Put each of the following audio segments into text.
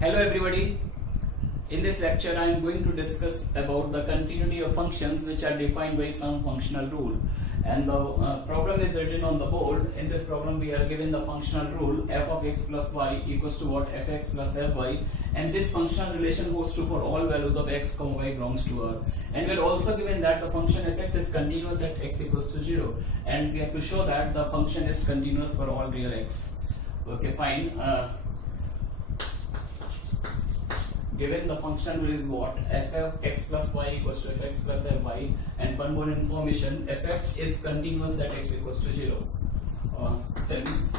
Hello everybody. In this lecture I am going to discuss about the continuity of functions which are defined by some functional rule, and the problem is written on the board. In this problem we are given the functional rule f of x plus y equals to what, fx plus fy, and this functional relation holds true for all values of x, y belongs to R. And we are also given that the function fx is continuous at x equals to 0, and we have to show that the function is continuous for all real x. Okay, fine. Given the function rule is what, f of x plus y equals to fx plus fy, and one more information, fx is continuous at x equals to 0. Since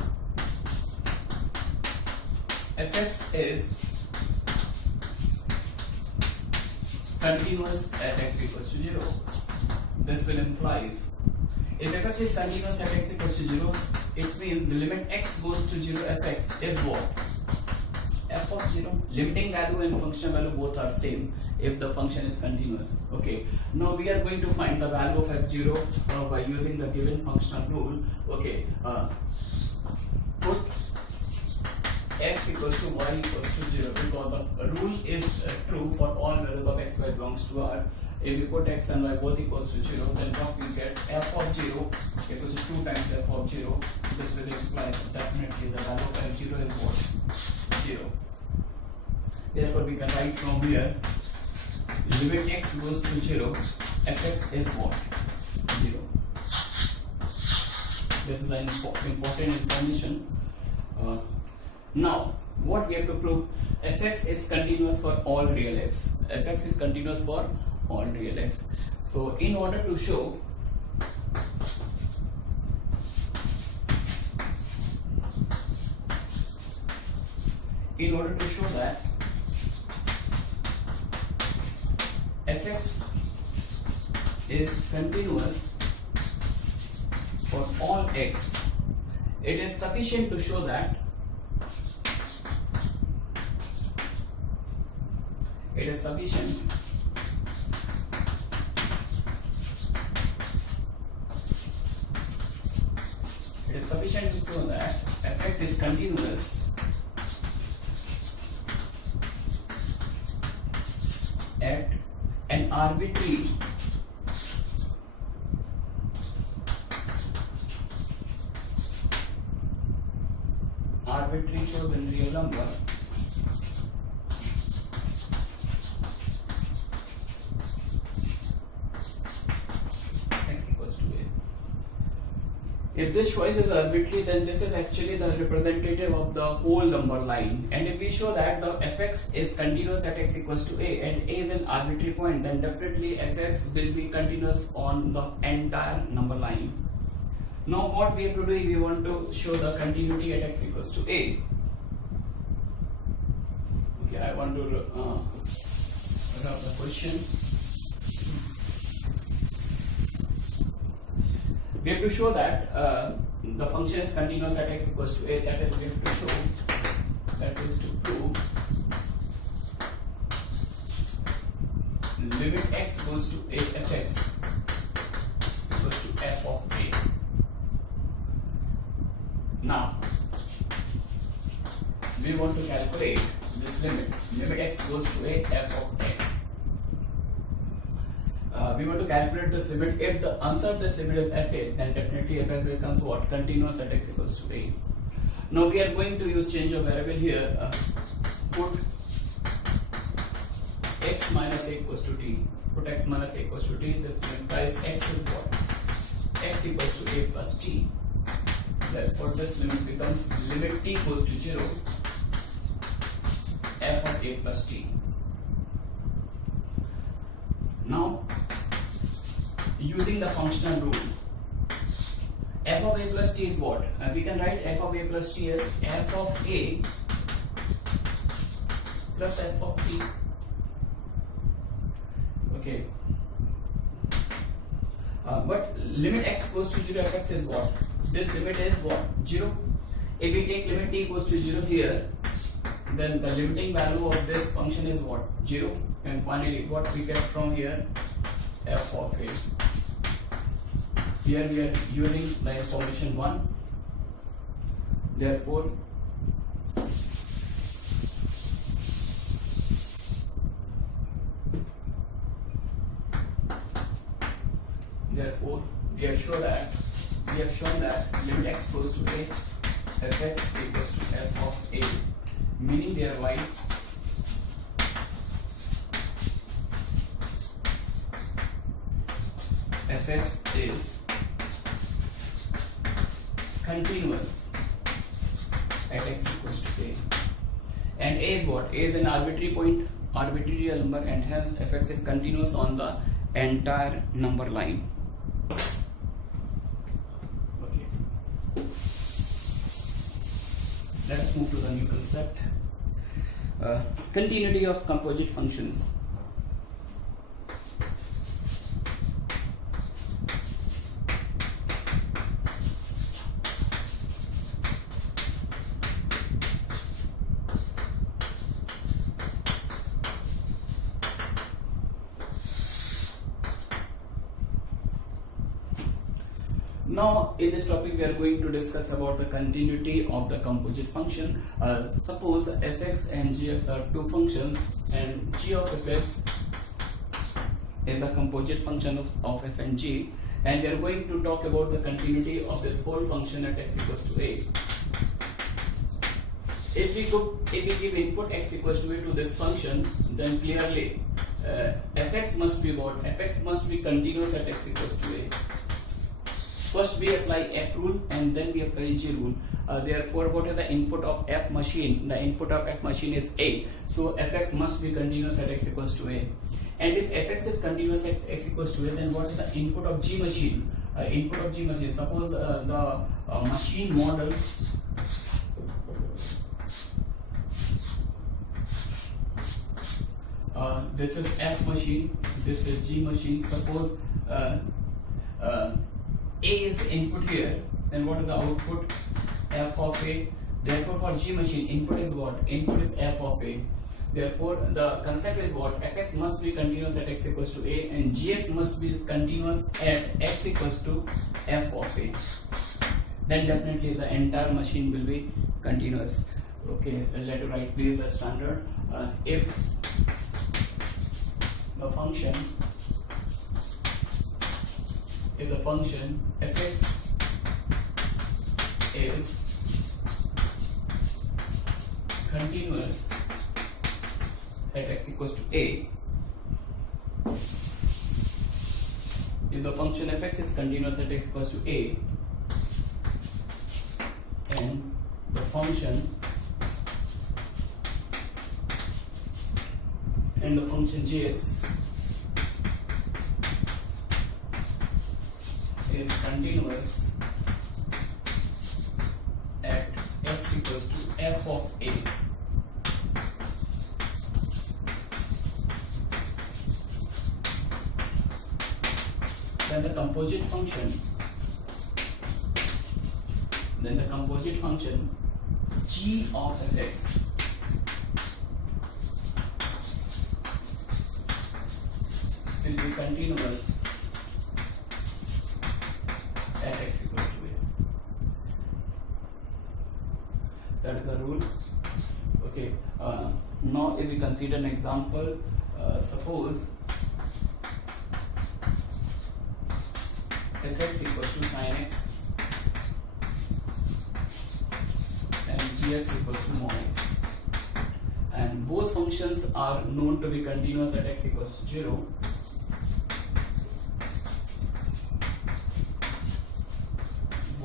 fx is continuous at x equals to 0, this will implies if fx is continuous at x equals to 0, it means the limit x goes to 0 fx is what, f of 0. Limiting value and function value both are same if the function is continuous. Okay, now we are going to find the value of f0 by using the given functional rule. Okay, put x equals to y equals to 0, because the rule is true for all values of x, y belongs to R. If we put x and y both equals to 0, then what we get, f of 0 equals to 2 times f of 0. This will imply definitely the value of f0 is what, 0. Therefore we can write from here, limit x goes to 0, fx is what, 0. This is the important information. Now what we have to prove, fx is continuous for all real x. Fx is continuous for all real x. So in order to show that fx is continuous for all x, it is sufficient to show that fx is continuous at an arbitrary chosen real number x equals to a. If this choice is arbitrary, then this is actually the representative of the whole number line. And if we show that the fx is continuous at x equals to a, and a is an arbitrary point, then definitely fx will be continuous on the entire number line. Now what we have to do is we want to show the continuity at x equals to a. Okay, I want to rub the question. We have to show that the function is continuous at x equals to a. That is, we have to show, that is to prove limit x goes to a fx equals to f of a. Now we want to calculate this limit x goes to a f of x. We want to calculate this limit. If the answer of this limit is fa, then definitely f becomes what, continuous at x equals to a. Now we are going to use change of variable here. Put x minus a equals to t. Put x minus a equals to t. This implies x is what, x equals to a plus t. Therefore this limit becomes limit t goes to 0, f of a plus t. Now using the functional rule, f of a plus t is what? We can write f of a plus t as f of a plus f of t. Okay. But limit x goes to 0 fx is what? This limit is what? 0. If we take limit t goes to 0 here, then the limiting value of this function is what? 0. And finally what we get from here? F of a. Here we are using the information 1. Therefore Therefore, we have shown that limit x goes to a, fx equals to f of a, meaning thereby fx is continuous at x equals to a, and a is what? A is an arbitrary point, arbitrary real number, and hence fx is continuous on the entire number line. Okay, let us move to the new concept, continuity of composite functions. Now, in this topic, we are going to discuss about the continuity of the composite function. Suppose fx and gx are two functions, and g of fx is a composite function of f and g, and we are going to talk about the continuity of this whole function at x equals to a. If we give input x equals to a to this function, then clearly fx must be what? Fx must be continuous at x equals to a. First we apply f rule and then we apply g rule. Therefore, what is the input of f machine? The input of f machine is a. So fx must be continuous at x equals to a. And if fx is continuous at x equals to a, then what is the input of g machine? Input of g machine. Suppose the machine model this is f machine, this is g machine. Suppose a is input here, then what is the output? F of a. Therefore, for g machine, input is what? Input is f of a. Therefore, the concept is what? Fx must be continuous at x equals to a, and gx must be continuous at x equals to f of a. Then definitely the entire machine will be continuous. Okay, let me write please the standard. If the function fx is continuous at x equals to a, if the function fx is continuous at x equals to a, and the function gx is continuous at x equals to f of a, then the composite function g of fx will be continuous at x equals to a. That is a rule. Okay. Now, if we consider an example, suppose fx equals to sin x and gx equals to mod x, and both functions are known to be continuous at x equals to 0.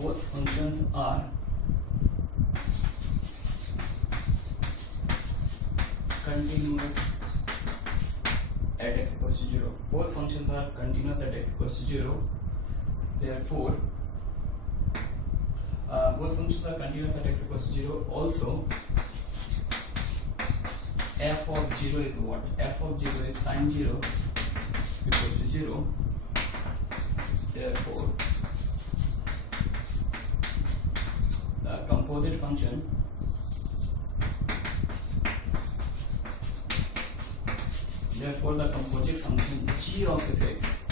Both functions are continuous at x equals to 0. Both functions are continuous at x equals to 0. Therefore, both functions are continuous at x equals to 0. Also, f of 0 is what? F of 0 is sin 0 equals to 0. Therefore, the composite function g of fx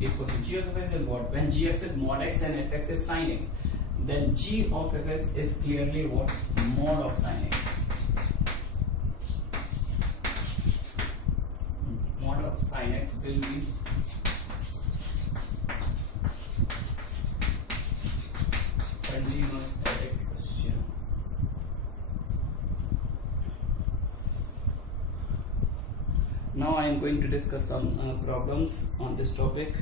equals to g of fx is what? When gx is mod x and fx is sin x, then g of fx is clearly what? Mod of sin x. x will be continuous at x equals to 0. Now I am going to discuss some problems on this topic.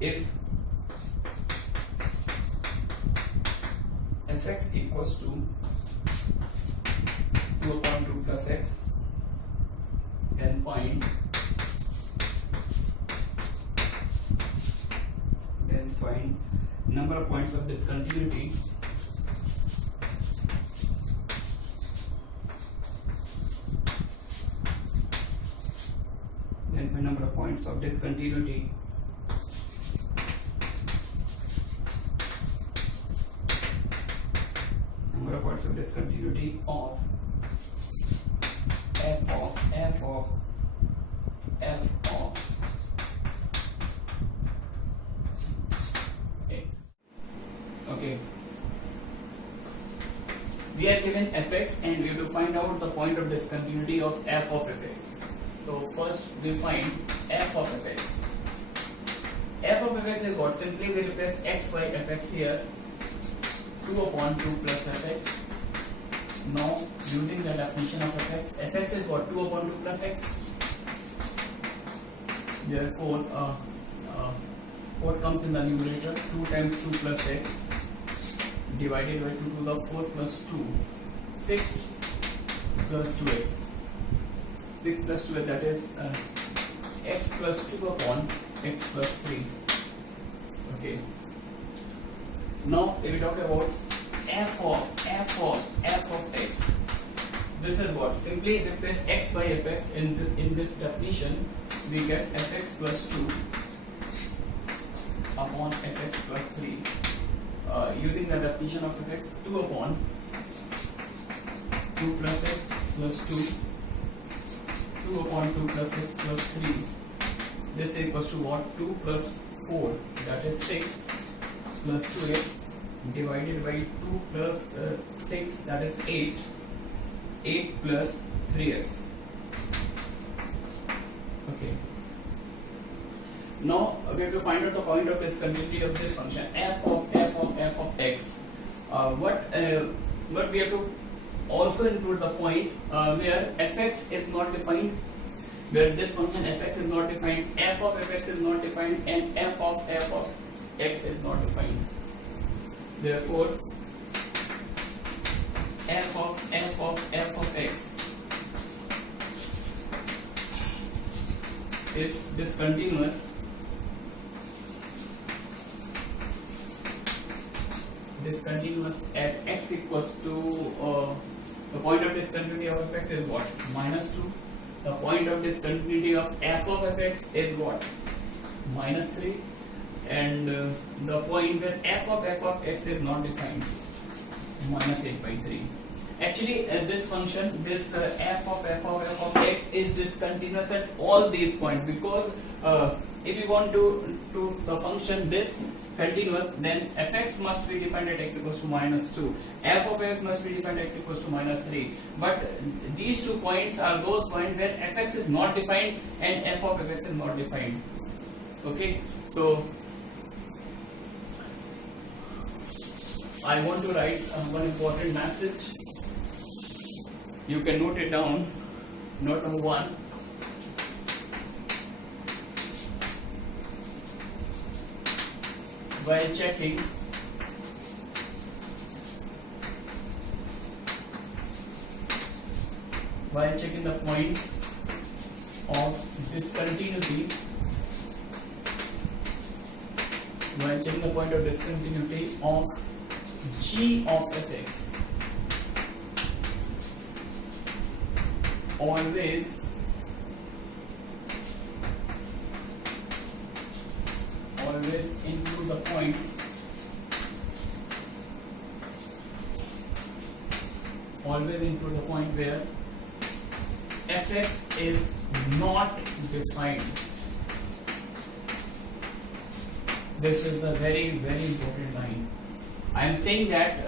If fx equals to 2/2 plus x, then find number of points of discontinuity number of points of discontinuity of f of x. Okay, we are given fx and we have to find out the point of discontinuity of f of fx. So first we find f of fx. F of fx is what? Simply we replace x by fx here, 2/2 plus fx. Now using the definition of fx is what? 2/2 plus x. Therefore what comes in the numerator? 2 times 2 plus x divided by 2 to the 4 plus 2, 6 plus 2x. 6 plus 2, that is x plus 2 upon x plus 3. Okay. Now if we talk about f of x, this is what? Simply replace x by fx in this definition. We get fx plus 2 upon fx plus 3. Using the definition of fx, 2/2 plus x plus 2, 2/2 plus x plus 3. This is equals to what? 2 plus 4, that is 6 plus 2x divided by 2 plus 6, that is 8. 8 plus 3x. Okay. Now we have to find out the point of discontinuity of this function f of x. But we have to also include the point where fx is not defined, where this function fx is not defined, f of fx is not defined, and f of x is not defined. Therefore f of x is discontinuous at x equals to the point of discontinuity of fx is what? -2. The point of discontinuity of f of fx is what? -3. And the point where f of x is not defined, -8/3. Actually this function, this f of x is discontinuous at all these points, because if you want to the function this continuous, then fx must be defined at x equals to -2, f of x must be defined at x equals to -3. But these 2 points are those points where fx is not defined and f of fx is not defined. Okay, so I want to write one important message. You can note it down. Note number 1. While checking the points of discontinuity, of g of fx, always include the points where fx is not defined. This is a very important line. I am saying that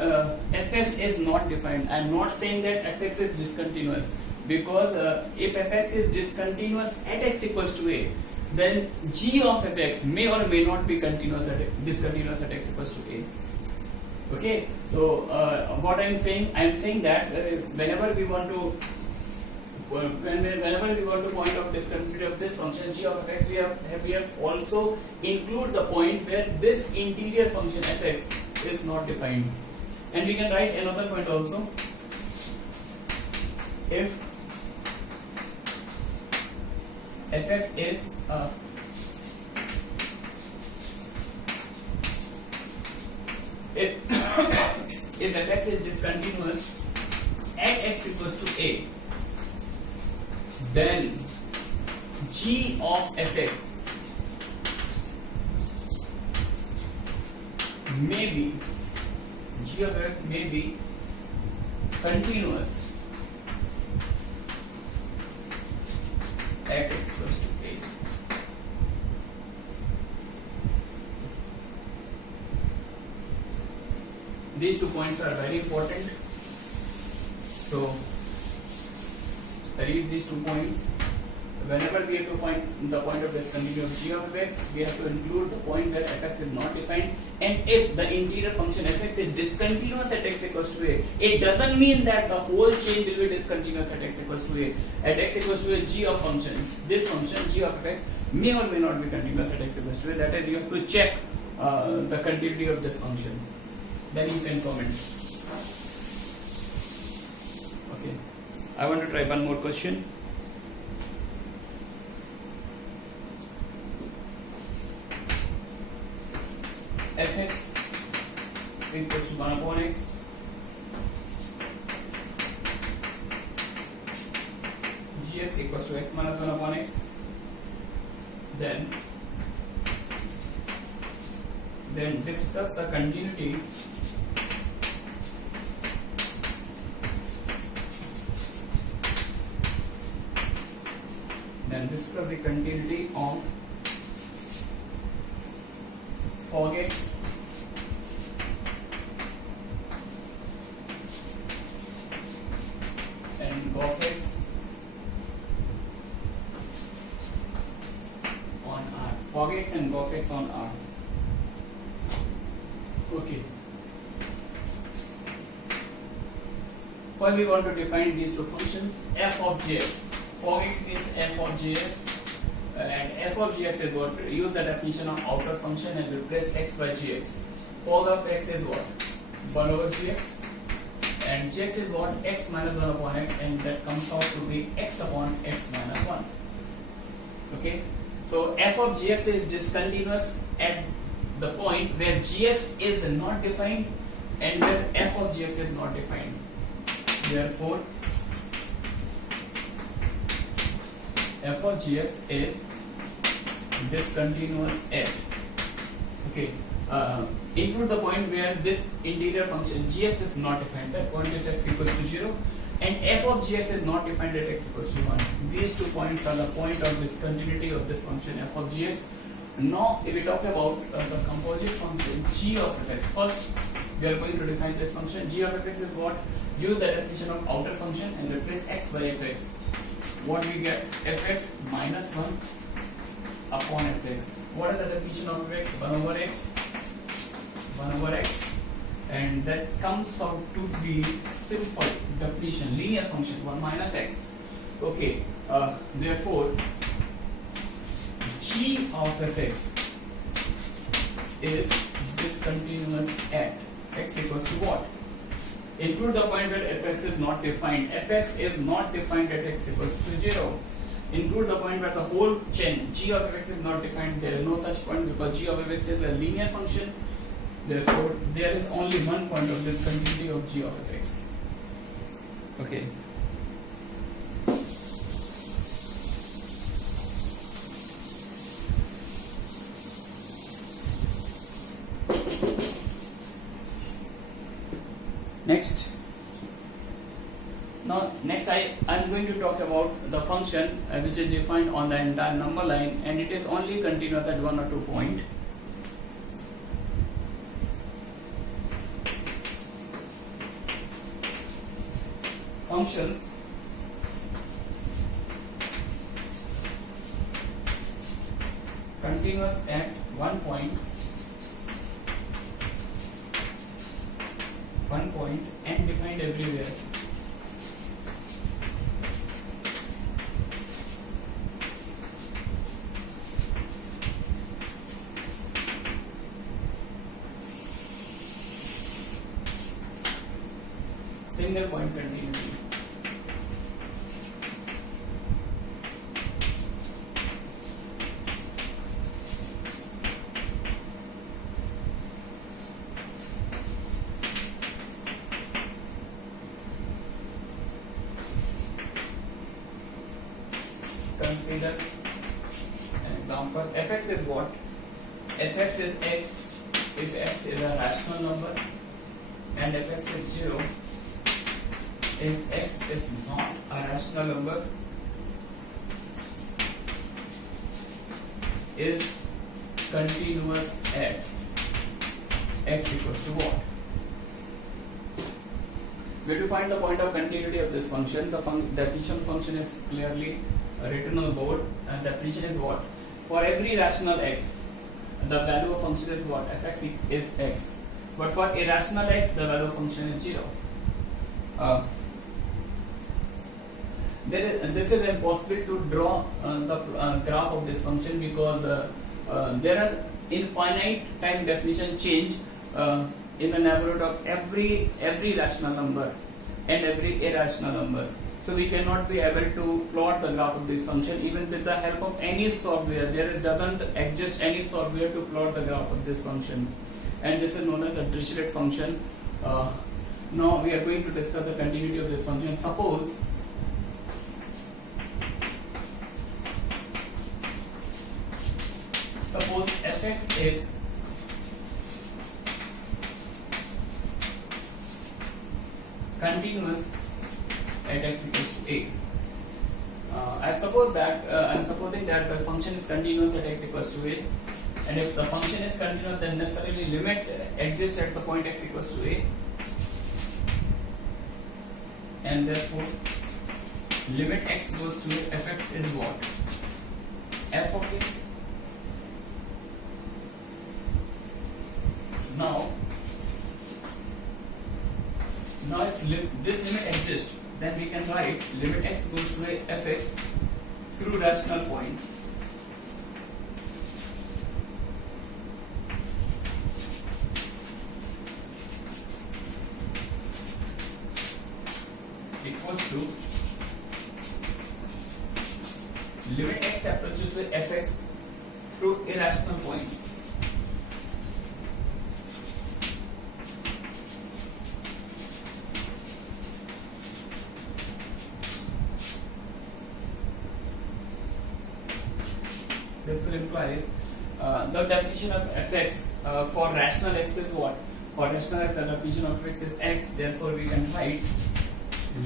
fx is not defined. I am not saying that fx is discontinuous, because if fx is discontinuous at x equals to a, then g of fx may or may not be discontinuous at x equals to a. Okay, so what I am saying that whenever we want to point out discontinuity of this function g of fx, we have also include the point where this interior function fx is not defined, and we can write another point also. If fx is if fx is discontinuous at x equals to a, then g of fx may be continuous at x equals to a. These 2 points are very important. So read these 2 points. Whenever we have to find the point of discontinuity of g of fx, we have to include the point where fx is not defined. And if the interior function fx is discontinuous at x equals to a, it doesn't mean that the whole chain will be discontinuous at x equals to a. At x equals to a, g of functions, this function g of fx may or may not be continuous at x equals to a. That is, you have to check the continuity of this function. Then you can comment. Okay, I want to try one more question. Fx equals to 1 upon x, gx equals to x minus 1 upon x, then discuss the continuity of log x and log x on R. Log x and log x on R. Okay. First, we want to define these 2 functions. F of gx. Log x means f of gx. And f of gx is what? Use the definition of outer function and replace x by gx. Log of x is what? 1 over gx. And gx is what? X minus 1 upon x, and that comes out to be x upon x minus 1. Okay. So f of gx is discontinuous at the point where gx is not defined and where f of gx is not defined. Therefore, f of gx is discontinuous at, okay, include the point where this interior function gx is not defined. That point is x equals to 0, and f of gx is not defined at x equals to 1. These 2 points are the point of discontinuity of this function f of gx. Now, if we talk about the composite function g of fx, first we are going to define this function. G of fx is what? Use the definition of outer function and replace x by fx. What we get? Fx minus 1 upon fx. What is the definition of fx? 1 over x. 1 over x. And that comes out to be simple definition, linear function 1 minus x. Okay, therefore g of fx is discontinuous at x equals to what? Include the point where fx is not defined. Fx is not defined at x equals to 0. Include the point where the whole chain g of fx is not defined. There is no such point because g of fx is a linear function. Therefore, there is only one point of discontinuity of g of fx. Okay. Next, Now next I'm going to talk about the function which is defined on the entire number line, and it is only continuous at 1 or 2 point. Functions continuous at 1 point and defined everywhere. Single point continuity. Consider an example. Fx is what? Fx is x if x is a rational number, and fx is 0 if x is not a rational number, is continuous at x equals to what? We have to find the point of continuity of this function. The definition function is clearly written on the board, and the definition is what? For every rational x, the value of function is what? Fx is x. But for irrational x, the value of function is 0. This is impossible to draw the graph of this function, because there are infinite time definition change in the neighborhood of every rational number and every irrational number. So we cannot be able to plot the graph of this function even with the help of any software. There doesn't exist any software to plot the graph of this function, and this is known as a Dirichlet function. Now we are going to discuss the continuity of this function. Suppose fx is continuous at x equals to a. I'm supposing that the function is continuous at x equals to a, and if the function is continuous, then necessarily limit exists at the point x equals to a, and therefore limit x goes to a, fx is what? F of a. Now if this limit exists, then we can write limit x goes to a fx through rational points equals to limit x approaches to a fx through irrational points. This will implies the definition of fx for rational x is what? For rational x, the definition of fx is x. Therefore, we can write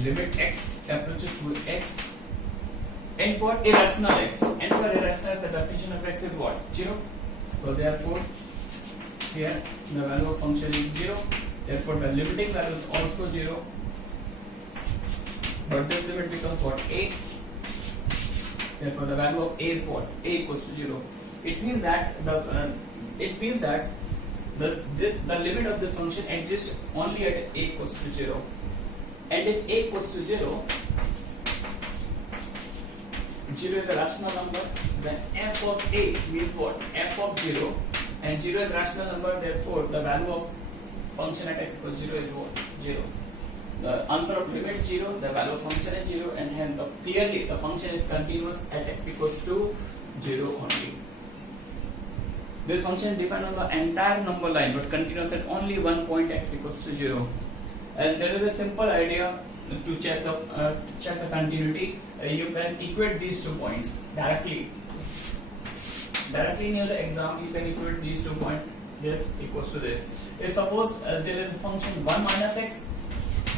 limit x approaches to x. And for irrational x, and for irrational, the definition of x is what? 0. So therefore, here the value of function is 0. Therefore, the limiting value is also 0. But this limit becomes what? A. Therefore, the value of a is what? A equals to 0. It means that the limit of this function exists only at a equals to 0. And if a equals to 0, 0 is a rational number, then f of a means what? F of 0, and 0 is a rational number. Therefore, the value of function at x equals 0 is what? 0. The answer of limit 0, the value of function is 0, and hence clearly the function is continuous at x equals to 0 only. This function is defined on the entire number line, but continuous at only one point x equals to 0. And there is a simple idea to check the continuity. You can equate these 2 points directly. Directly in the exam, you can equate these 2 points. This equals to this. If suppose there is a function 1 minus x,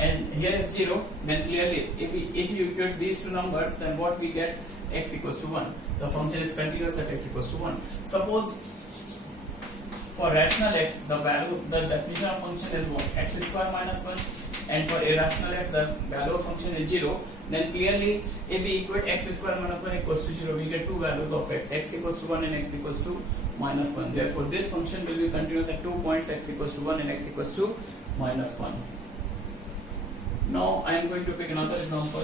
and here is 0, then clearly if you equate these two numbers, then what we get, x equals to 1. The function is continuous at x equals to 1. Suppose for rational x, the definition of function is what, x square minus 1, and for irrational x, the value of function is 0. Then clearly if we equate x square minus 1 equals to 0, we get two values of x equals to 1 and x equals to minus 1. Therefore this function will be continuous at 2 points, x equals to 1 and x equals to minus 1. Now I am going to pick another example.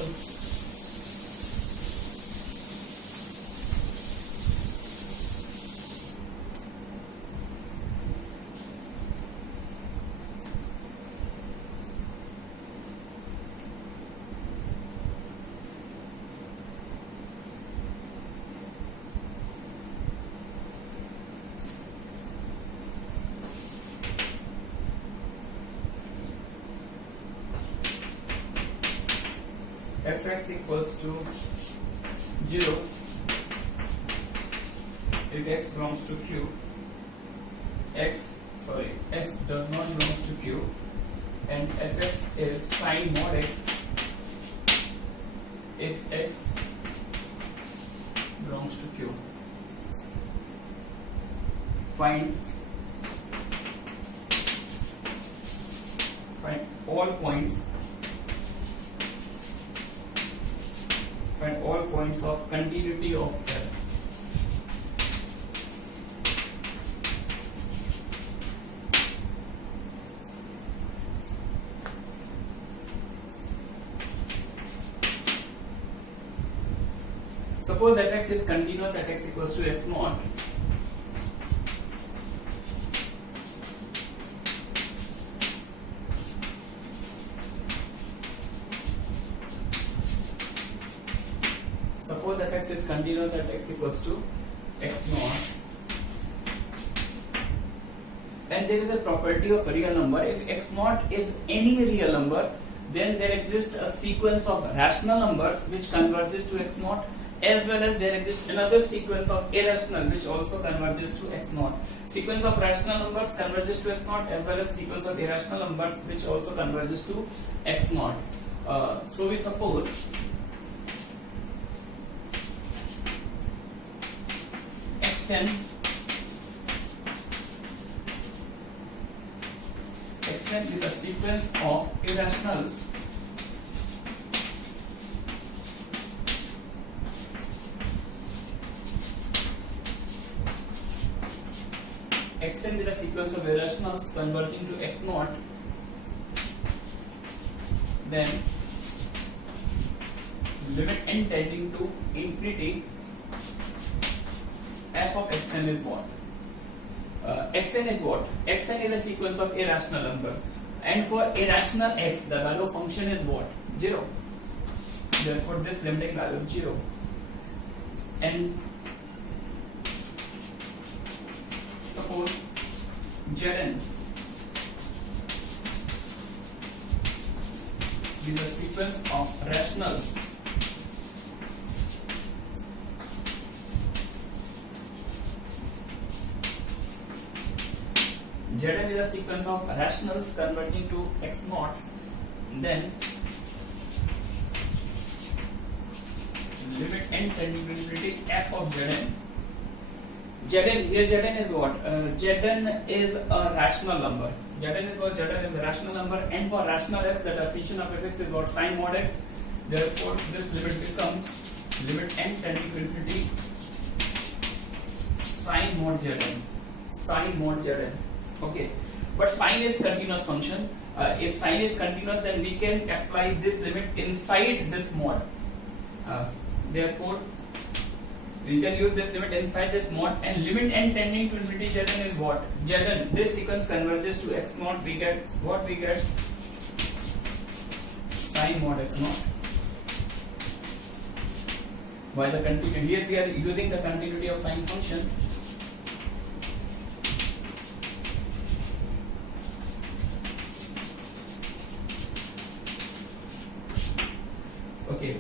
Fx equals to 0 if x belongs to q, x does not belong to q, and fx is sin mod x if x belongs to q. Find all points of continuity of f. Suppose fx is continuous at x equals to x naught. Suppose fx is continuous at x equals to x naught, and there is a property of a real number. If x naught is any real number, then there exists a sequence of rational numbers which converges to x naught, as well as there exists another sequence of irrational which also converges to x naught. Sequence of rational numbers converges to x naught, as well as sequence of irrational numbers which also converges to x naught. So we suppose xn is a sequence of irrationals xn is a sequence of irrationals converging to x naught, then limit n tending to infinity f of xn is what? Xn is what? Xn is a sequence of irrational numbers, and for irrational x, the value of function is what? 0. Therefore, this limiting value is 0. And suppose Zn is a sequence of rationals Zn is a sequence of rationals converging to x naught, then limit n tending to infinity f of Zn. Zn is what? Zn is a rational number. Zn is what? Zn is a rational number, and for rational x, the definition of fx is what? Sin mod x. Therefore, this limit becomes limit n tending to infinity sin mod Zn. Sin mod Zn. Okay, but sine is continuous function. If sine is continuous, then we can apply this limit inside this mod. Therefore, we can use this limit inside this mod, and limit n tending to infinity Zn is what? Zn, this sequence converges to x naught. We get what? We get sin mod x naught. By the continuity, here we are using the continuity of sine function. Okay.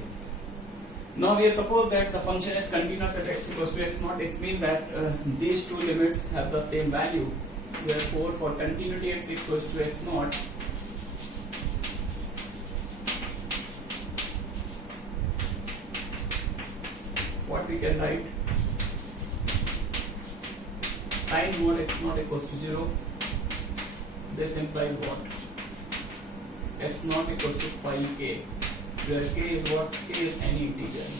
Now we suppose that the function is continuous at x equals to x naught. It means that these two limits have the same value. Therefore, for continuity x equals to x naught, what we can write? Sin mod x naught equals to 0. This implies what? X naught equals to pi k, where k is what? K is any integral.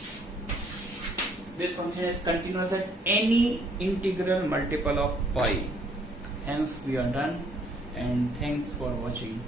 This function is continuous at any integral multiple of pi. Hence we are done, and thanks for watching.